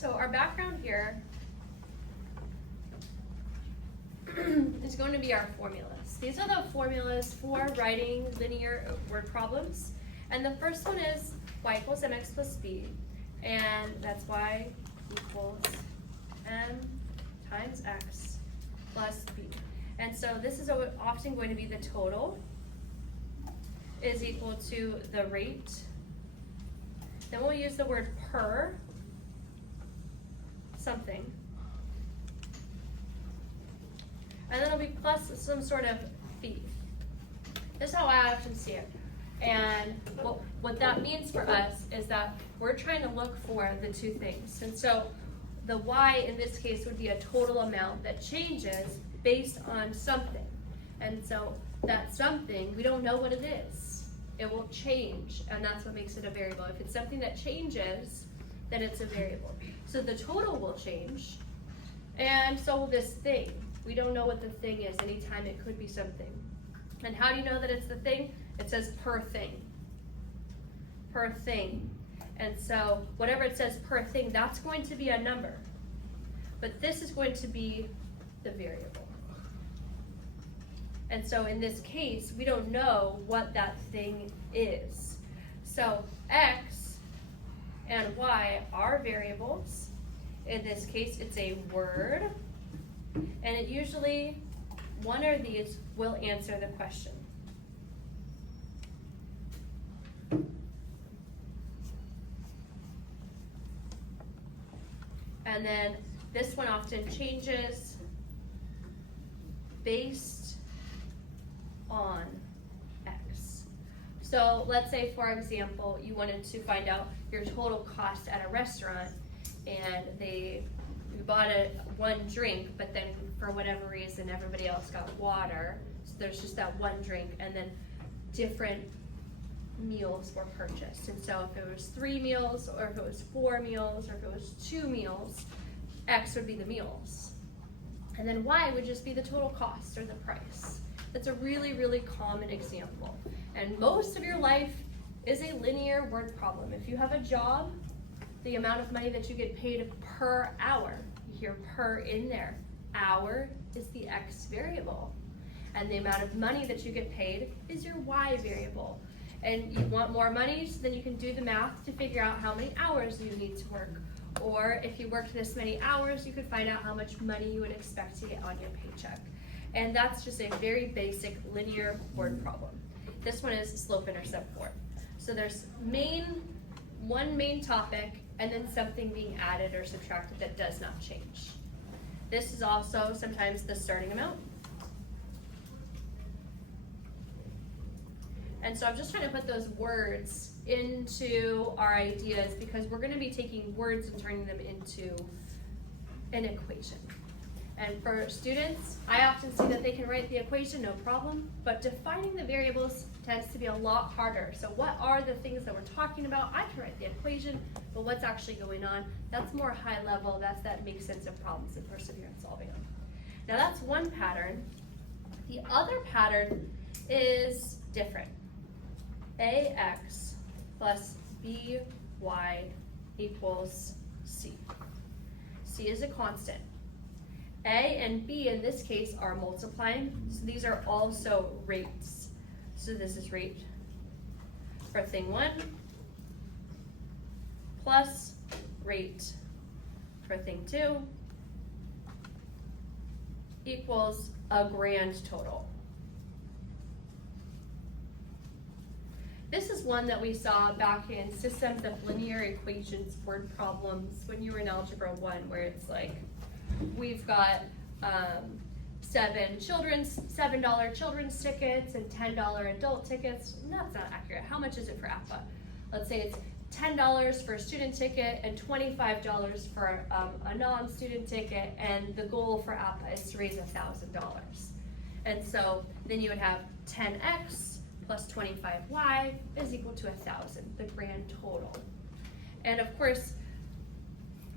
So our background here is going to be our formulas. These are the formulas for writing linear word problems. And the first one is y equals mx plus b, and that's y equals m times x plus b. And so this is often going to be the total is equal to the rate. Then we'll use the word per something. And then it'll be plus some sort of fee. This is how I often see it. And what that means for us is that we're trying to look for the two things. And so the y in this case would be a total amount that changes based on something. And so that something, we don't know what it is. It will change, and that's what makes it a variable. If it's something that changes, then it's a variable. So the total will change, and so will this thing. We don't know what the thing is. Anytime it could be something. And how do you know that it's the thing? It says per thing. Per thing. And so whatever it says per thing, that's going to be a number. But this is going to be the variable. And so in this case, we don't know what that thing is. So x and y are variables. In this case, it's a word. And it usually, one of these will answer the question. And then this one often changes based on x. So let's say, for example, you wanted to find out your total cost at a restaurant, and you bought one drink, but then for whatever reason everybody else got water, so there's just that one drink, and then different meals were purchased. And so if it was 3 meals, or if it was 4 meals, or if it was 2 meals, x would be the meals. And then y would just be the total cost, or the price. That's a really, really common example. And most of your life is a linear word problem. If you have a job, the amount of money that you get paid per hour, you hear per in there. Hour is the x variable. And the amount of money that you get paid is your y variable. And you want more money, so then you can do the math to figure out how many hours you need to work. Or if you worked this many hours, you could find out how much money you would expect to get on your paycheck. And that's just a very basic linear word problem. This one is slope-intercept form. So there's one main topic, and then something being added or subtracted that does not change. This is also sometimes the starting amount. And so I'm just trying to put those words into our ideas, because we're going to be taking words and turning them into an equation. And for students, I often see that they can write the equation, no problem, but defining the variables tends to be a lot harder. So what are the things that we're talking about? I can write the equation, but what's actually going on? That's more high level. That's that makes sense of problems and perseverance solving them. Now that's one pattern. The other pattern is different. AX plus BY equals C. C is a constant. A and B in this case are multiplying, so these are also rates. So this is rate for thing 1 plus rate for thing 2 equals a grand total. This is one that we saw back in systems of linear equations word problems when you were in Algebra 1, where it's like, we've got $7 children's tickets and $10 adult tickets. And that's not accurate. How much is it for APA? Let's say it's $10 for a student ticket and $25 for a non-student ticket, and the goal for APA is to raise $1,000. And so then you would have 10x plus 25y is equal to 1,000, the grand total. And of course,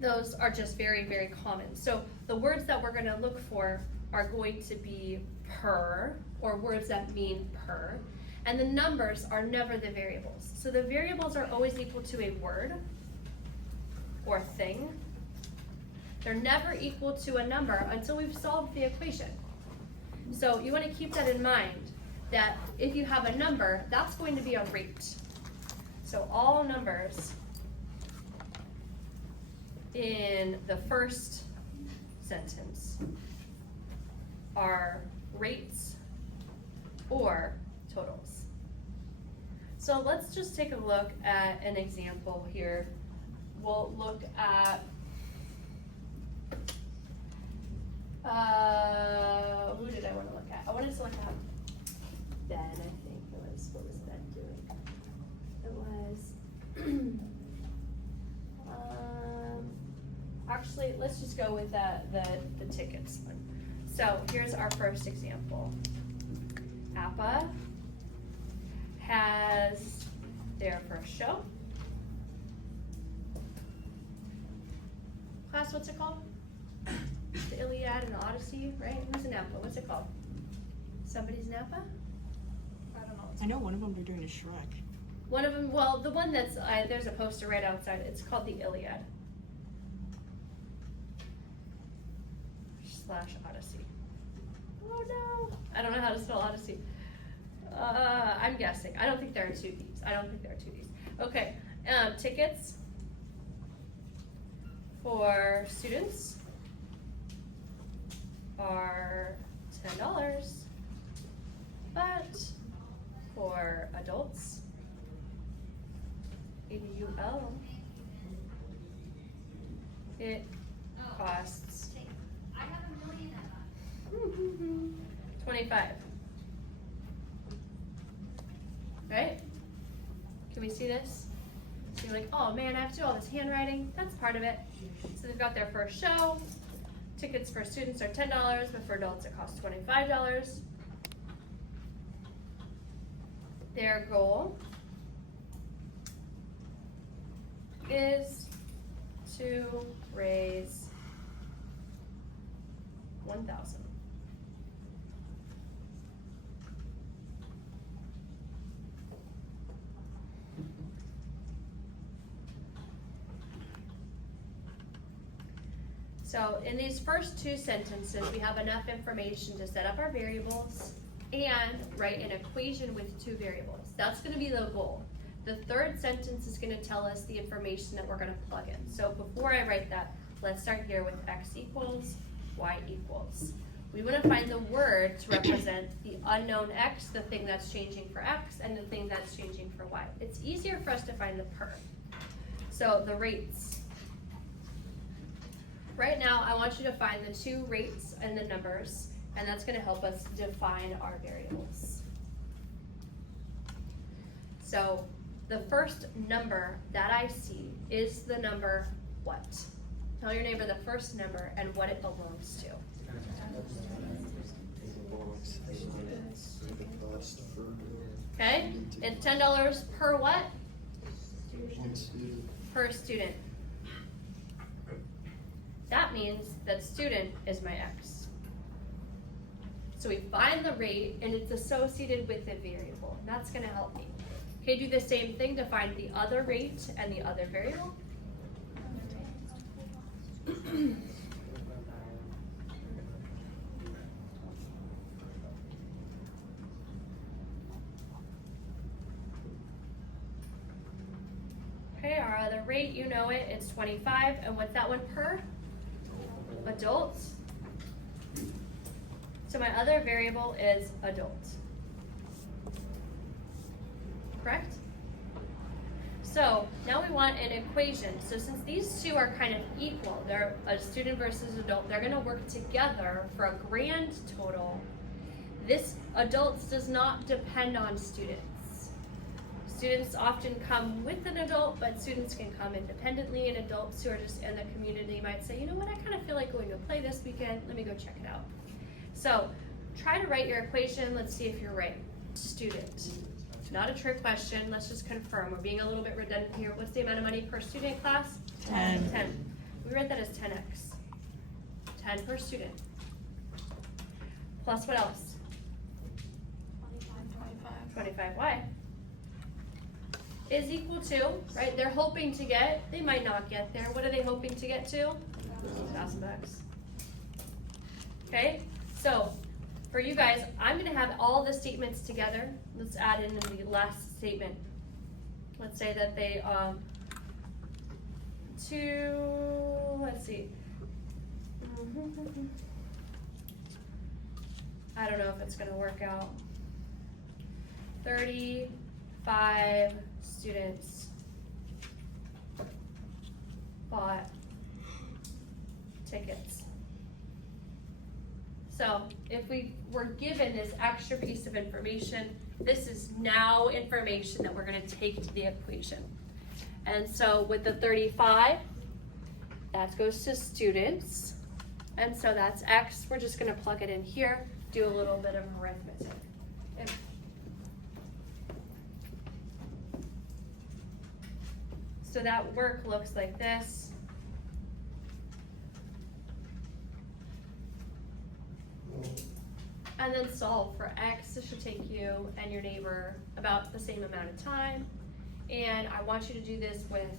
those are just very, very common. So the words that we're going to look for are going to be per, or words that mean per. And the numbers are never the variables. So the variables are always equal to a word or thing. They're never equal to a number until we've solved the equation. So you want to keep that in mind, that if you have a number, that's going to be a rate. So all numbers in the first sentence are rates or totals. So let's just take a look at an example here. We'll look at who did I want to look at? I wanted to look at Ben, I think it was. What was Ben doing? It was actually, let's just go with the tickets one. So here's our first example. APA has their first show. Class, what's it called? The Iliad and the Odyssey, right? Who's an APA? What's it called? Somebody's an APA? I don't know. I know one of them they're doing a Shrek. One of them, well, the one that's, there's a poster right outside. It's called the Iliad. / Odyssey. Oh no! I don't know how to spell Odyssey. I'm guessing. I don't think there are two D's. Okay, tickets for students are $10, but for adults, ADUL, it costs $25. Right? Can we see this? So you're like, oh man, I have to do all this handwriting. That's part of it. So they've got their first show. Tickets for students are $10, but for adults it costs $25. Their goal is to raise $1,000. So in these first two sentences, we have enough information to set up our variables and write an equation with two variables. That's going to be the goal. The third sentence is going to tell us the information that we're going to plug in. So before I write that, let's start here with x equals, y equals. We want to find the word to represent the unknown x, the thing that's changing for x, and the thing that's changing for y. It's easier for us to find the per. So the rates. Right now, I want you to find the two rates and the numbers, and that's going to help us define our variables. So the first number that I see is the number what? Tell your neighbor the first number and what it belongs to. Okay, it's $10 per what? Per student. That means that student is my x. So we find the rate and it's associated with a variable. And that's going to help me. Okay, do the same thing to find the other rate and the other variable. Okay, our other rate, you know it, it's 25. And what's that one per? Adults. So my other variable is adult. Correct? So now we want an equation. So since these two are kind of equal, they're a student versus adult, they're going to work together for a grand total. This adults does not depend on students. Students often come with an adult, but students can come independently, and adults who are just in the community might say, you know what, I kind of feel like going to play this weekend. Let me go check it out. So try to write your equation. Let's see if you're right. Student. Not a trick question. Let's just confirm. We're being a little bit redundant here. What's the amount of money per student, class? 10. 10. We read that as 10x. 10 per student. Plus what else? 25y. Is equal to, right? They're hoping to get, they might not get there. What are they hoping to get to? aspects. Okay, so for you guys, I'm gonna have all the statements together. Let's add in the last statement. Let's say that they, let's see. I don't know if it's gonna work out. 35 students bought tickets. So if we were given this extra piece of information, this is now information that we're gonna take to the equation. And so with the 35, that goes to students. And so that's X, we're just gonna plug it in here, do a little bit of arithmetic. So that work looks like this. And then solve for X. This should take you and your neighbor about the same amount of time. And I want you to do this with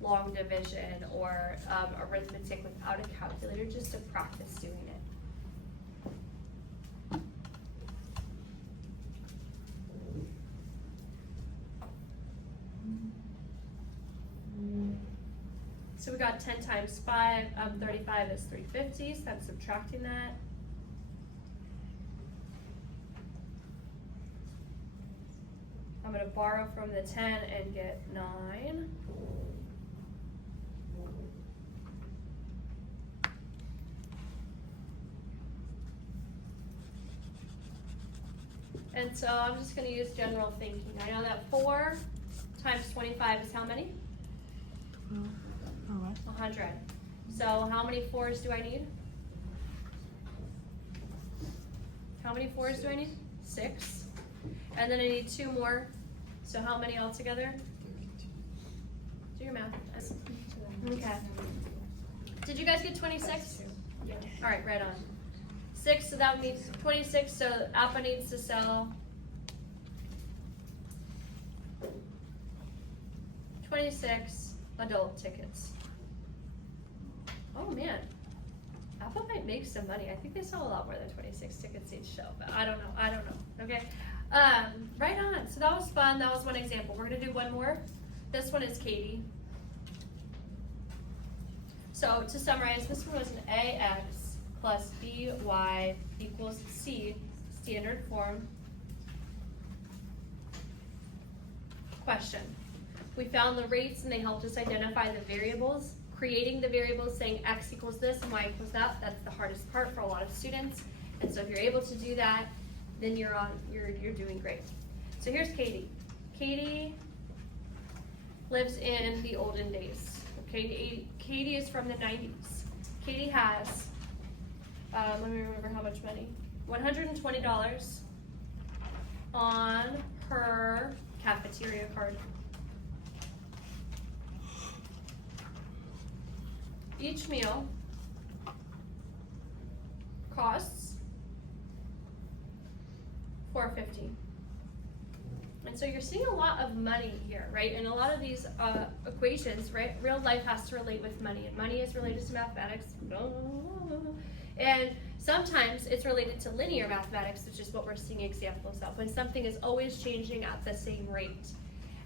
long division or arithmetic without a calculator, just to practice doing it. So we got 10 times 5, 35 is 350, so I'm subtracting that. I'm gonna borrow from the 10 and get 9. And so I'm just gonna use general thinking. I know that 4 times 25 is how many? Oh, what? 100. So how many 4s do I need? How many 4s do I need? 6. And then I need 2 more. So how many altogether? Do your math. Okay. Did you guys get 26? Yeah. All right, right on. 6, so that means 26, so Appa needs to sell 26 adult tickets. Oh man, Appa might make some money. I think they sell a lot more than 26 tickets each show, but I don't know, okay? Right on, so that was fun, that was one example. We're gonna do one more. This one is Katie. So to summarize, this one was an AX plus BY equals C, standard form. Question. We found the rates and they helped us identify the variables. Creating the variables, saying X equals this and Y equals that, that's the hardest part for a lot of students. And so if you're able to do that, then you're doing great. So here's Katie. Katie lives in the olden days. Okay, Katie is from the 90s. Katie has, let me remember how much money, $120 on her cafeteria card. Each meal costs $4.50. And so you're seeing a lot of money here, right? And a lot of these equations, right? Real life has to relate with money, and money is related to mathematics. And sometimes it's related to linear mathematics, which is what we're seeing examples of, when something is always changing at the same rate.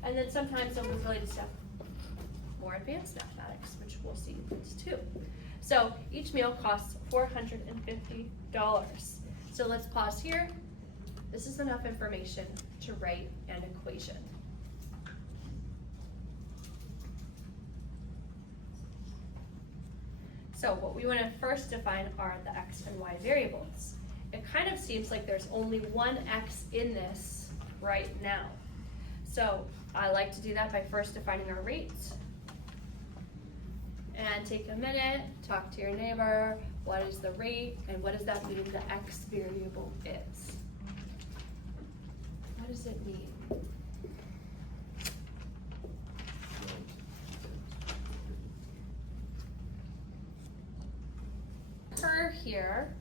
And then sometimes it's related to more advanced mathematics, which we'll see too. So each meal costs $450. So let's pause here. This is enough information to write an equation. So what we want to first define are the X and Y variables. It kind of seems like there's only one X in this right now. So I like to do that by first defining our rates. And take a minute, talk to your neighbor, what is the rate, and what does that mean the X variable is? What does it mean? Per here,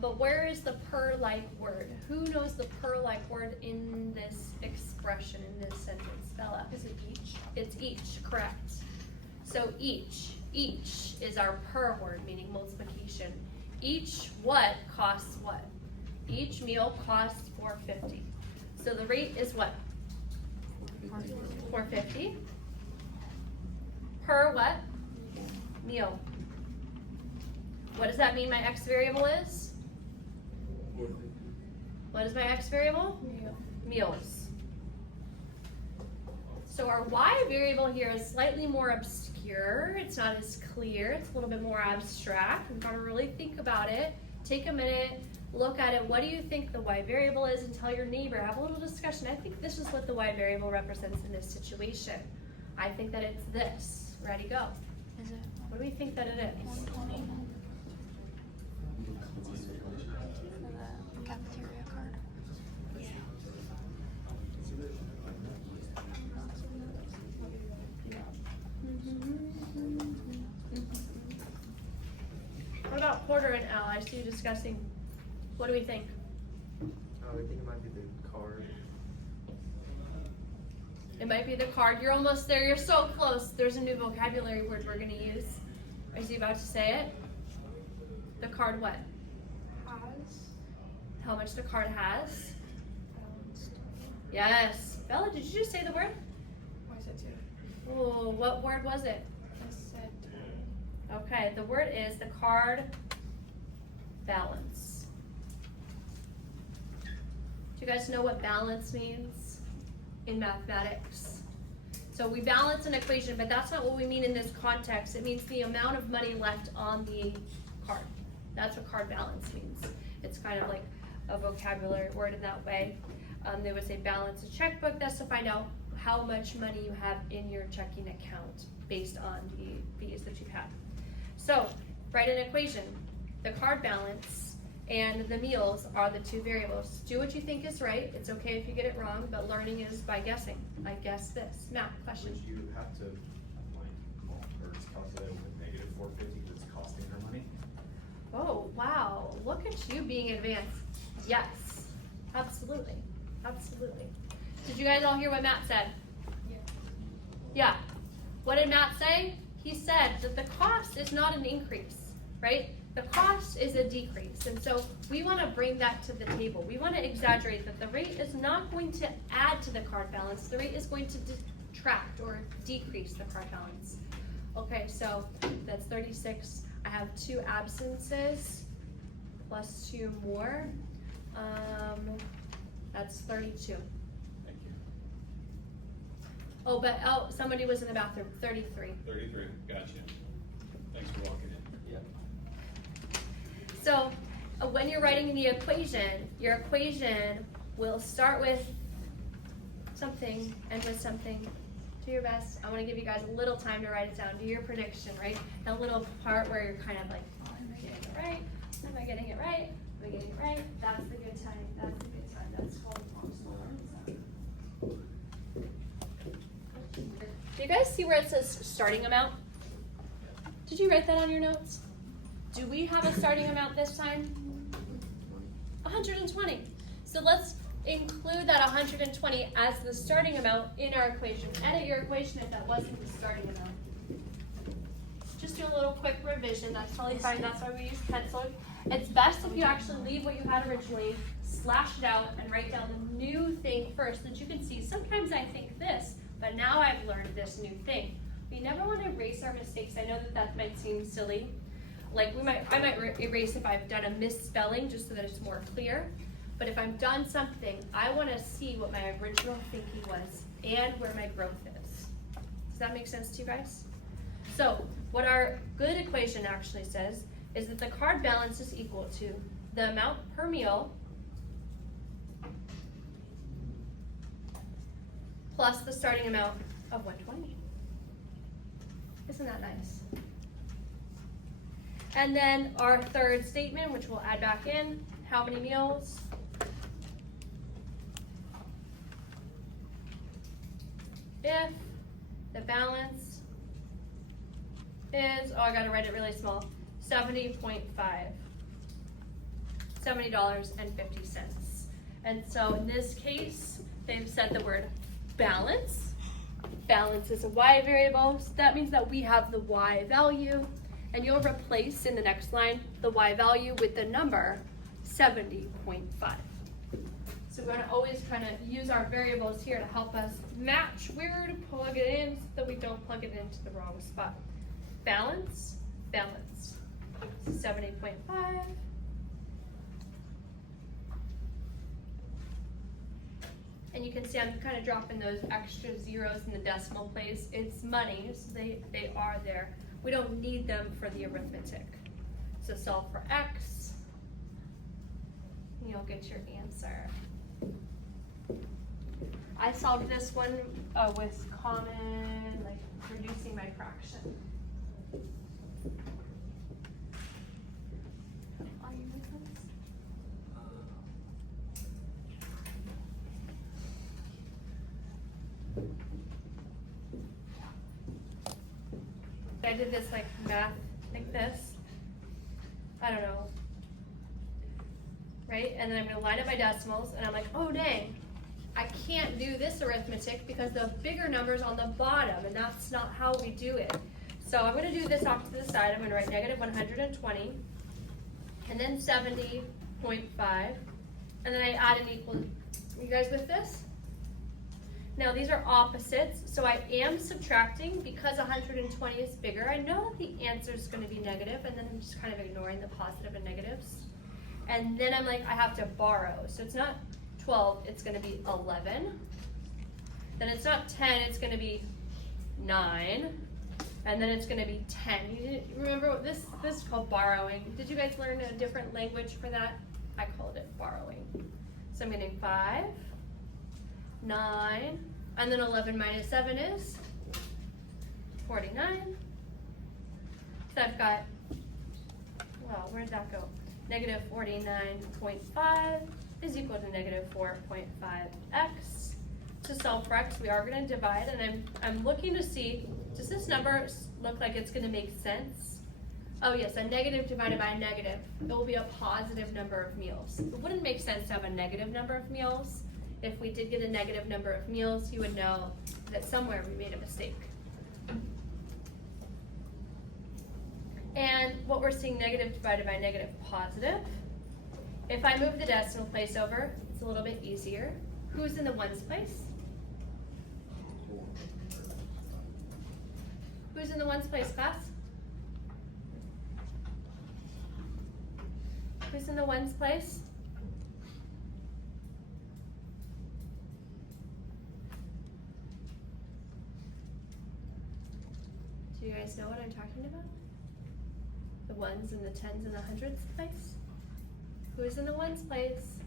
but where is the per-like word? Who knows the per-like word in this expression, in this sentence? Bella? Is it each? It's each, correct. So each Each is our per word, meaning multiplication. Each what costs what? Each meal costs $4.50. So the rate is what? $4.50 per what? Meal. What does that mean my x variable is? What is my x variable? Meals. So our y variable here is slightly more obscure. It's not as clear. It's a little bit more abstract. We've got to really think about it. Take a minute, look at it. What do you think the y variable is? And tell your neighbor. Have a little discussion. I think this is what the y variable represents in this situation. I think that it's this. Ready, go. Is it What do we think that it is? 120? For the cafeteria card? What about Porter and Al? I see you discussing. What do we think? I think it might be the card. It might be the card. You're almost there. You're so close. There's a new vocabulary word we're going to use. Are you about to say it? The card what? Has. How much the card has? Yes. Bella, did you just say the word? I said two. Oh, what word was it? I said Okay, the word is the card balance. Do you guys know what balance means in mathematics? So we balance an equation, but that's not what we mean in this context. It means the amount of money left on the card. That's what card balance means. It's kind of like a vocabulary word in that way. They would say balance a checkbook. That's to find out how much money you have in your checking account based on the fees that you've had. So write an equation. The card balance and the meals are the two variables. Do what you think is right. It's okay if you get it wrong, but learning is by guessing. I guess this. Matt, question. Would you have to, or just calculate it with negative 450 because it's costing her money? Oh, wow. Look at you being advanced. Yes, absolutely. Absolutely. Did you guys all hear what Matt said? Yeah. What did Matt say? He said that the cost is not an increase, right? The cost is a decrease. And so we want to bring that to the table. We want to exaggerate that the rate is not going to add to the card balance. The rate is going to detract or decrease the card balance. Okay, so that's 36. I have 2 absences plus 2 more. That's 32. Thank you. Oh, somebody was in the bathroom. 33. 33, gotcha. Thanks for walking in. Yep. So when you're writing the equation, your equation will start with something, end with something. Do your best. I want to give you guys a little time to write it down. Do your prediction, right? That little part where you're kind of like, oh, am I getting it right? Am I getting it right? Am I getting it right? That's the good time. That's the good time. That's 12 points. Do you guys see where it says starting amount? Did you write that on your notes? Do we have a starting amount this time? 120. So let's include that 120 as the starting amount in our equation. Edit your equation if that wasn't the starting amount. Just do a little quick revision. That's totally fine. That's why we use pencil. It's best if you actually leave what you had originally, slash it out, and write down the new thing first so that you can see. Sometimes I think this, but now I've learned this new thing. We never want to erase our mistakes. I know that might seem silly. Like I might erase if I've done a misspelling just so that it's more clear. But if I've done something, I want to see what my original thinking was and where my growth is. Does that make sense to you guys? So what our good equation actually says is that the card balance is equal to the amount per meal plus the starting amount of 120. Isn't that nice? And then our third statement, which we'll add back in, how many meals? If the balance is, oh, I gotta write it really small, 70.5, $70.50. And so in this case, they've said the word balance balance is a y variable, so that means that we have the y value, and you'll replace in the next line the y value with the number 70.5. So we're gonna always kind of use our variables here to help us match where to plug it in so that we don't plug it into the wrong spot. Balance, balance, 70.5. And you can see I'm kind of dropping those extra zeros in the decimal place. It's money, so they are there. We don't need them for the arithmetic. So solve for x, and you'll get your answer. I solved this one with common, like reducing my fraction. Are you with us? I did this like math like this. I don't know. Right? And then I'm gonna line up my decimals and I'm like, oh dang, I can't do this arithmetic because the bigger number's on the bottom and that's not how we do it. So I'm gonna do this off to the side. I'm gonna write negative 120 and then 70.5 and then I add an equal. You guys with this? Now these are opposites, so I am subtracting because 120 is bigger. I know that the answer is going to be negative, and then I'm just kind of ignoring the positive and negatives. And then I'm like, I have to borrow. So it's not 12, it's going to be 11. Then it's not 10, it's going to be 9. And then it's going to be 10. You remember what this is called borrowing. Did you guys learn a different language for that? I called it borrowing. So I'm getting 5. 9, and then 11 minus 7 is 49. So I've got, well, where did that go? Negative 49.5 is equal to negative 4.5x. To solve for x, we are going to divide, and I'm looking to see, does this number look like it's going to make sense? Oh yes, a negative divided by a negative. It will be a positive number of meals. It wouldn't make sense to have a negative number of meals. If we did get a negative number of meals, you would know that somewhere we made a mistake. And what we're seeing, negative divided by negative, positive. If I move the decimal place over, it's a little bit easier. Who's in the ones place? Who's in the ones place, class? Who's in the ones place? Do you guys know what I'm talking about? The ones and the tens and the hundreds place? Who's in the ones place?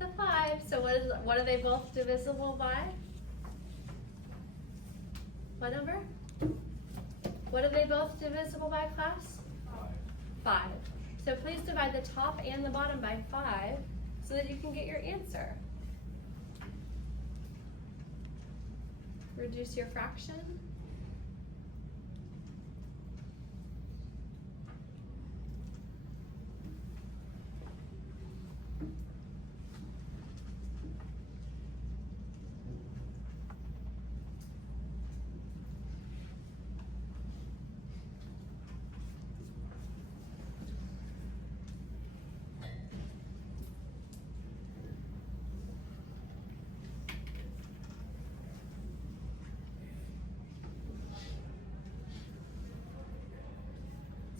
The 5. So what are they both divisible by? What number? What are they both divisible by, class? 5. So please divide the top and the bottom by 5 so that you can get your answer. Reduce your fraction.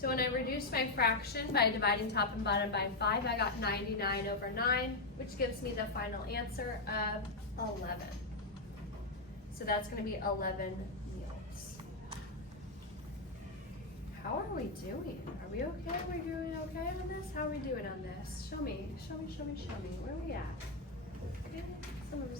So when I reduced my fraction by dividing top and bottom by 5, I got 99 over 9, which gives me the final answer of 11. So that's going to be 11 meals. How are we doing? Are we okay? Are we doing okay on this? How are we doing on this? Show me. Where are we at? Okay. Some of us